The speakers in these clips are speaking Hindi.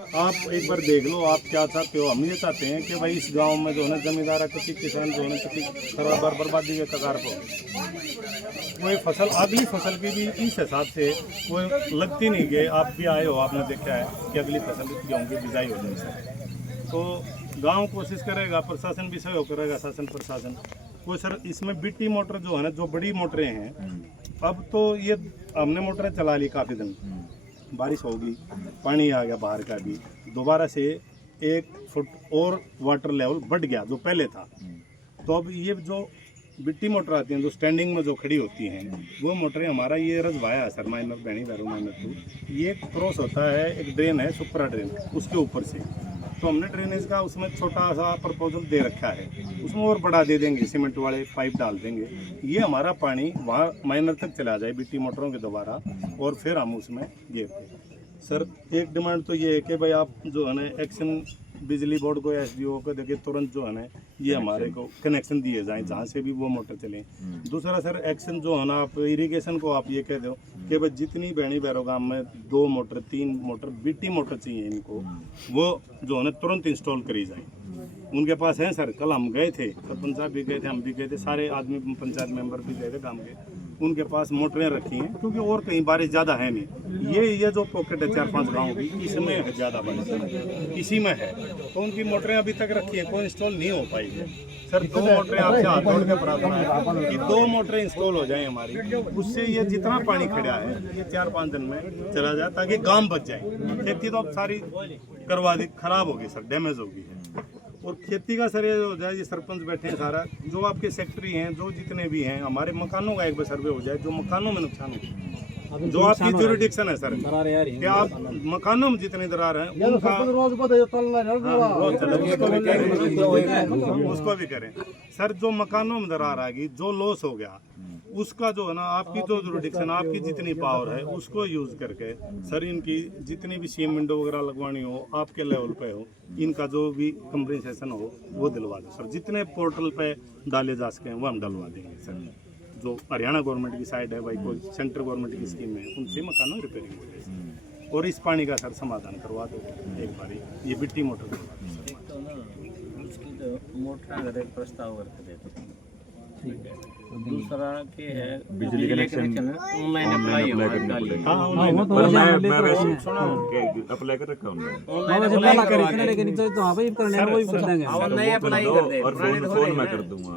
आप एक बार देख लो आप क्या चाहते हो। हम ये चाहते हैं कि भाई इस गांव में जो है ना जमींदार किसी किसान जो है किसी खराब बर्बादी के कगार पर कोई फसल अगली फसल की भी इस हिसाब से कोई लगती नहीं कि आप भी आए हो आपने देखा है कि अगली फसल गेहूँ की बिजाई हो जाए सर। तो गांव कोशिश करेगा, प्रशासन भी सहयोग करेगा, शासन प्रशासन कोई सर इसमें बीटी मोटर जो है ना जो बड़ी मोटरें हैं, अब तो ये हमने मोटरें चला ली काफ़ी दिन, बारिश होगी पानी आ गया बाहर का भी, दोबारा से 1 फुट और वाटर लेवल बढ़ गया जो पहले था। तो अब ये जो बिट्टी मोटर आती हैं जो स्टैंडिंग में जो खड़ी होती हैं वो मोटरें हमारा ये रजवाया है सर माइनर बहनी दारू माइनर 2 ये क्रॉस होता है, एक ड्रेन है सुपरा ड्रेन उसके ऊपर से। तो हमने ड्रेनेज का उसमें छोटा सा प्रपोजल दे रखा है, उसमें और बड़ा दे देंगे, सीमेंट वाले पाइप डाल देंगे, ये हमारा पानी वहाँ माइनर तक चला जाए बिट्टी मोटरों के द्वारा और फिर हम उसमें गिर दें। सर एक डिमांड तो ये है कि भाई आप जो है ना एक्शन बिजली बोर्ड को एसडीओ को देखिए तुरंत जो है ना ये हमारे को कनेक्शन दिए जाएं जहाँ से भी वो मोटर चलें। दूसरा सर एक्शन जो है ना आप इरिगेशन को आप ये कह दो कि भाई जितनी बहनी बैरो गाँव में 2 मोटर 3 मोटर बीटी मोटर चाहिए इनको, वो जो है ना तुरंत इंस्टॉल करी जाए। उनके पास है सर, कल हम गए थे, सरपंच साहब भी गए थे, हम भी गए थे, सारे आदमी पंचायत मेंबर भी गए थे गाँव के, उनके पास मोटरें रखी हैं क्योंकि और कहीं बारिश ज़्यादा है नहीं। ये जो पॉकेट है 4-5 गाँव की इसमें है ज़्यादा बारिश, इसी में है, तो उनकी मोटरें अभी तक रखी हैं, कोई इंस्टॉल नहीं हो पाई है। सर 2 मोटरें आपसे हाथ जोड़ के प्रार्थना है कि 2 मोटरें इंस्टॉल हो जाएं हमारी, उससे ये जितना पानी खड़ा है ये 4-5 दिन में चला जाए ताकि गाँव बच जाए। खेती तो अब सारी करवा दी, खराब होगी सर, डैमेज होगी है। और खेती का सर ये हो जाए, ये सरपंच बैठे हैं सारा, जो आपके सेक्रेटरी हैं जो जितने भी हैं, हमारे मकानों का एक बार सर्वे हो जाए, जो मकानों में नुकसान हो, जो आपकी ज्यूरिडिक्शन है सर, कि आप मकानों में जितनी दरार है उनका उसको भी करें सर। जो मकानों में दरार आएगी, जो लॉस हो गया उसका जो है ना आपकी जो ज्यूरिडिक्शन आपकी जितनी पावर है उसको यूज करके सर इनकी जितनी भी सीम विंडो वगैरह लगवानी हो आपके लेवल पे हो, इनका जो भी कंपनसेशन हो वो दिलवा दो सर। जितने पोर्टल पे डाले जा सके वो हम डलवा देंगे सर। जो हरियाणा गवर्नमेंट की साइड है भाई, कोई सेंट्रल गवर्नमेंट की स्कीम है, उनसे मकानों रिपेयरिंग हो जाए और इस पानी का सर समाधान करवा दो एक बारी, ये बिट्टी मोटर करवा दो सर। मोटर प्रस्ताव करते दूसरा के है बिजली कनेक्शन ऑनलाइन अप्लाई हाँ ऑनलाइन मैं वैसे सुना कि अप्लाई कर रखा हूं और फोन में कर दूंगा,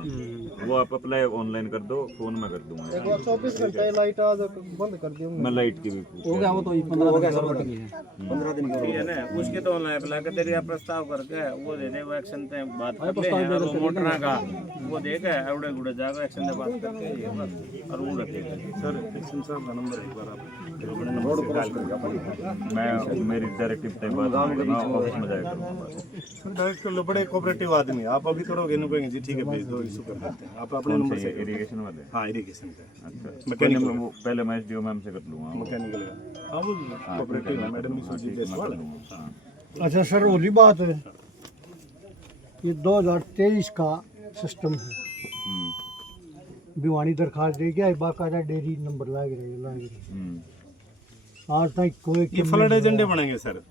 वो आप अप्लाई ऑनलाइन कर दो, फोन में कर दूंगा। 24 घंटे लाइट आज बंद कर दी मैं लाइट की भी हो गया, वो तो 15 दिन ठीक है ना, उसके तो ऑनलाइन अप्लाई कर दे, प्रस्ताव करके वो दे दे, वो एक्शन पे बात करते हैं और मोटर का वो देगा एवढे गुड़े जाएगा एक्शन से बात करके और वो रखेगा सर। एक्शन साहब का नंबर एक बार आप रोड क्रॉस करके मैं मेरी डायरेक्टिव टाइप बात करना ऑफिस में जाएगा डायरेक्ट लो, बड़े कोऑपरेटिव आदमी आप अभी करोगे ना, कहेंगे जी ठीक है भेज दो, इशू कर देते हैं। आप अपने नंबर से इरिगेशन वाले? हाँ इरिगेशन का। अच्छा मैकेनिकल वो पहले मैं एसडीओ मैम से कर लूंगा, मैकेनिकल का। हाँ वो कोऑपरेटिव है मैडम सुजीत जायसवाल। अच्छा सर, होली बात है, ये 2023 का सिस्टम है, भिवानी दरखास्त दे गया, बाकायदा डेयरी नंबर लाग रहे आज तक कोई ये फ्लड एजेंडे बनेंगे सर।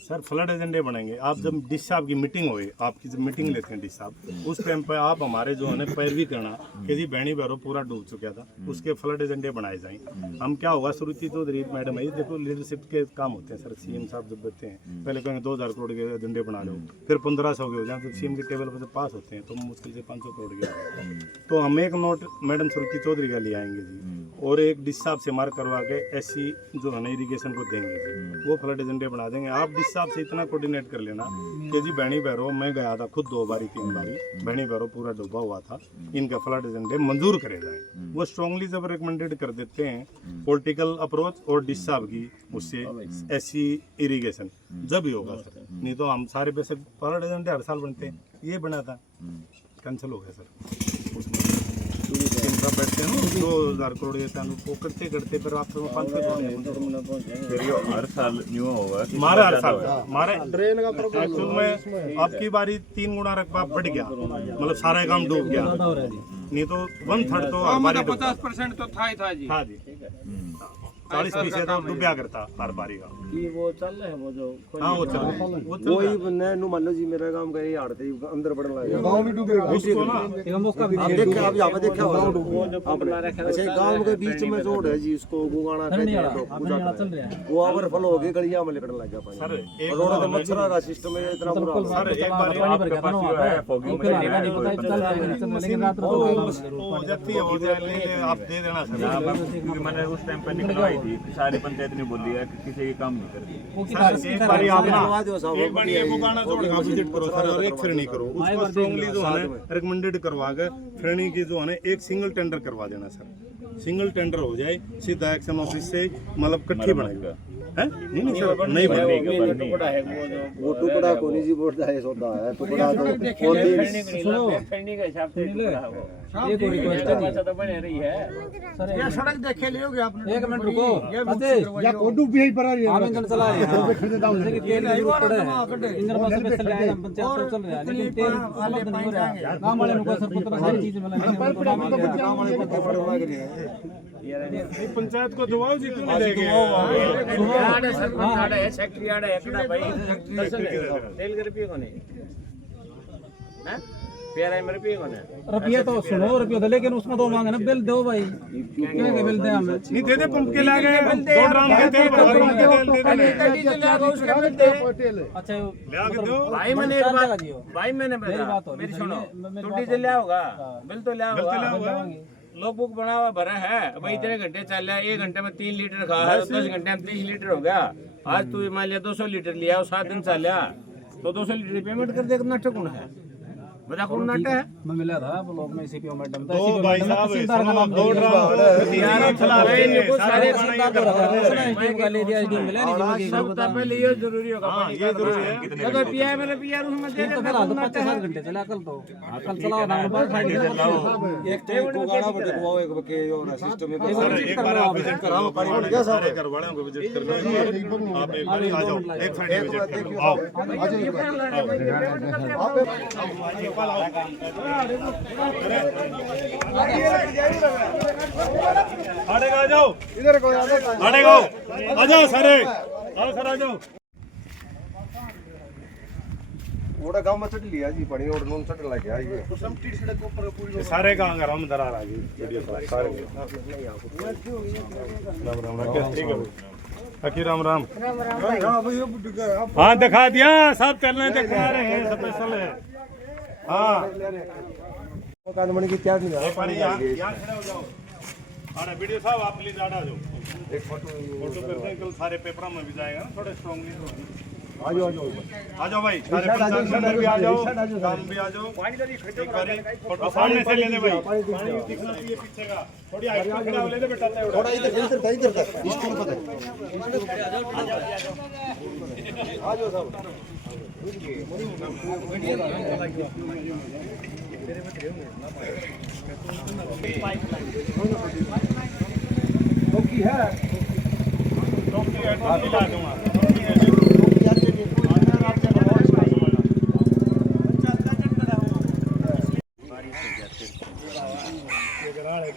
सर फ्लड एजेंडे बनेंगे। आप जब डिश साहब की मीटिंग होए, आपकी जब मीटिंग लेते हैं डिश साहब, उस टाइम पे आप हमारे जो है ना पैरवी करना कि जी बहनी भैरो पूरा डूब चुका था, उसके फ्लड एजेंडे बनाए जाएं। हम क्या होगा, सुरुचि चौधरी मैडम है, देखो लीडरशिप के काम होते हैं सर। सीएम साहब जब बैठते हैं पहले कहेंगे 2000 करोड़ के एजेंडे बना लो, फिर 1500 के हो जाए, तो सीएम की टेबल पर जब पास होते हैं तो मुश्किल से 500 करोड़ के। तो हम एक नोट मैडम सुरुचि चौधरी का ले आएंगे जी, और एक डिश साहब से मार्क करवा के एससी जो है ना इरीगेशन को देंगे जी, वो फ्लड एजेंडे बना देंगे। आप डिश साहब से इतना कोऑर्डिनेट कर लेना कि जी बहनी भैरो, मैं गया था खुद 2 बारी 3 बारी, बहनी भैरो पूरा डूबा हुआ था, इनका फ्लड एजेंडे मंजूर करे जाए। वो स्ट्रांगली जब रिकमेंडेड कर देते हैं पॉलिटिकल अप्रोच और डिश साहब की उससे एससी इरीगेशन जब ही होगा सर, नहीं तो हम सारे पैसे फ्लड एजेंडे हर साल बनते हैं, ये बना था कैंसिल हो गया सर। उसमें बैठते हैं 2000 करोड़ देते हैं वो करते करते फिर आप 500 करोड़ फिर ये हर साल न्यू होगा हमारा हर साल हमारे ड्रेन का प्रॉब्लम में आपकी बारी 3 गुना रकबा बढ़ गया, मतलब सारा काम डूब गया, नहीं तो 1/3 तो हमारी 50% तो था ही था जी। हाँ जी 40% तो डूबया करता हर बारी का। ये वो चल रहा है वो जो हाँ वो चल रहा है। वो चल रहा है। नो मान लो जी मेरा काम का ये आड़ते ही अंदर पड़ने लगा गांव भी डूबेगा उसको ना आप देखा आप यहाँ पे देखा होगा वो जो पतला रखा अच्छा गांव के बीच में रोड है जी उसको गुगाना कहते हैं तो पूजा करते हैं वो ओवरफ्लो हो गई गलियां में निकलने लग गया पानी सर एक रोड का मच्छरा का सिस्टम है इतना बुरा हाल है। सर एक बार आपके पास जो है फॉगिंग मशीन है वो जाती है वो ले आप दे देना सर। यहाँ पर क्योंकि मैंने उस टाइम पे निकलवाई थी सारी पंचायत ने बोली है कि किसी के काम नहीं करती। सर एक बार आप ना निकलवा दो साहब, एक बार ये बुगाना जोड़ का विजिट करो सर और एक फिरनी करो उसको स्ट्रांगली जो है रिकमेंडेड करवा के फिरनी की जो है ना एक सिंगल टेंडर करवा देना सर। सिंगल टेंडर हो जाए सीधा एक्शन ऑफिस से मतलब इकट्ठी बनेगा है नहीं नहीं सर नहीं बनेगा वो टुकड़ा है वो टुकड़ा कोनी जी बोलता है सौदा है टुकड़ा तो और फंडिंग के हिसाब से टुकड़ा है वो ये कोई रिक्वेस्ट है तो बने रही है ये सड़क देखे लियोगे आपने एक मिनट रुको या कोडू भी यही पर आ रही है आवेदन चला रहे हैं जैसे कि तेल की जरूरत पड़े इंजन में से चल रहा है पंचायत तो चल रहा है लेकिन तेल उपलब्ध नहीं हो रहा है गांव वाले को सर पता सारी चीज मिला नहीं गांव वाले को फड़ लग रही है पंचायत को दबाओ जी क्यों नहीं देंगे यार सरपंच आड़ा है सेक्रेटरी आड़ा है एकड़ा भाई तेल के रुपये कोने हैं पेरा में रुपये कोने रुपये तो सुनो रुपये तो लेकिन उसमें तो मांगे ना बिल दो भाई क्या के बिल दे हमें नहीं दे दे पंप के लागे 2 ड्राम के तेल भरवा के तेल दे दे डीजल लगा उसका बिल दे अच्छा ले आके दो भाई मैंने एक बात भाई मैंने बता मेरी सुनो तू डीजल ले आओगा बिल तो ले आओगा लोग बुक बना हुआ भरा है भाई इतने घंटे चल रहा है 1 घंटे में 3 लीटर खा है 10 घंटे में 30 लीटर हो गया आज तू मान लिया 200 लीटर लिया और 7 दिन चल रहा तो 200 लीटर पेमेंट कर दे कितना टकुन है बता कौन नाटा है मैं मिला था ब्लॉक में सीपीओ मैडम दो भाई साहब 2 ड्राम यार चला रहे हैं सारे ले दिया जो मिला नहीं सब पहले ये जरूरी होगा हां ये जरूरी है अगर पिया है मेरे पिया उसमें दे तो फिर आधा 5-7 घंटे चला कल चलाओ ना बाहर खाई एक टाइम को गाना पर दबाओ एक बके और सिस्टम में सर एक बार आप विजिट कराओ परिवार के सारे घर वालों को विजिट करना आप एक बार आ जाओ एक फ्रेंड विजिट करो आओ आड़ेगा आ जाओ इधर को आड़ेगा आ जाओ सारे आओ सर आ जाओ ओड़ा गांव में चढ़ लिया जी पानी और नोन चढ़ लग गया ये सारे का अंगर हम दरार आ गई वीडियो सारे राम राम ठीक है अकी राम राम हाँ दिखा दिया सब चलने दिखा रहे हैं स्पेशल है हाँ कानमणि की क्या नहीं एक बार यहाँ खड़े हो जाओ आड़ा वीडियो साहब आप प्लीज आड़ा जाओ एक फोटो करते हैं कल सारे पेपर में भी जाएगा ना थोड़े स्ट्रांगली आ जाओ आ जाओ भाई सारे पंचायत मेंबर भी आ जाओ काम भी आ जाओ एक बार फोटो सामने से ले ले भाई पानी दिखना चाहिए पीछे का थोड़ी आगे खड़ा हो ले ले बेटा थोड़ा इधर तक स्कूल पता आ जाओ साहब टोकी है ला दूंगा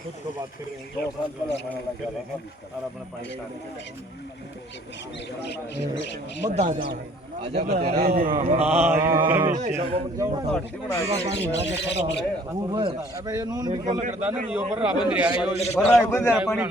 खुद को बात कर रहे हैं और अपना पानी मद्दा जा अबे ये नून निकल करता ना ये ऊपर बंद रहा है पानी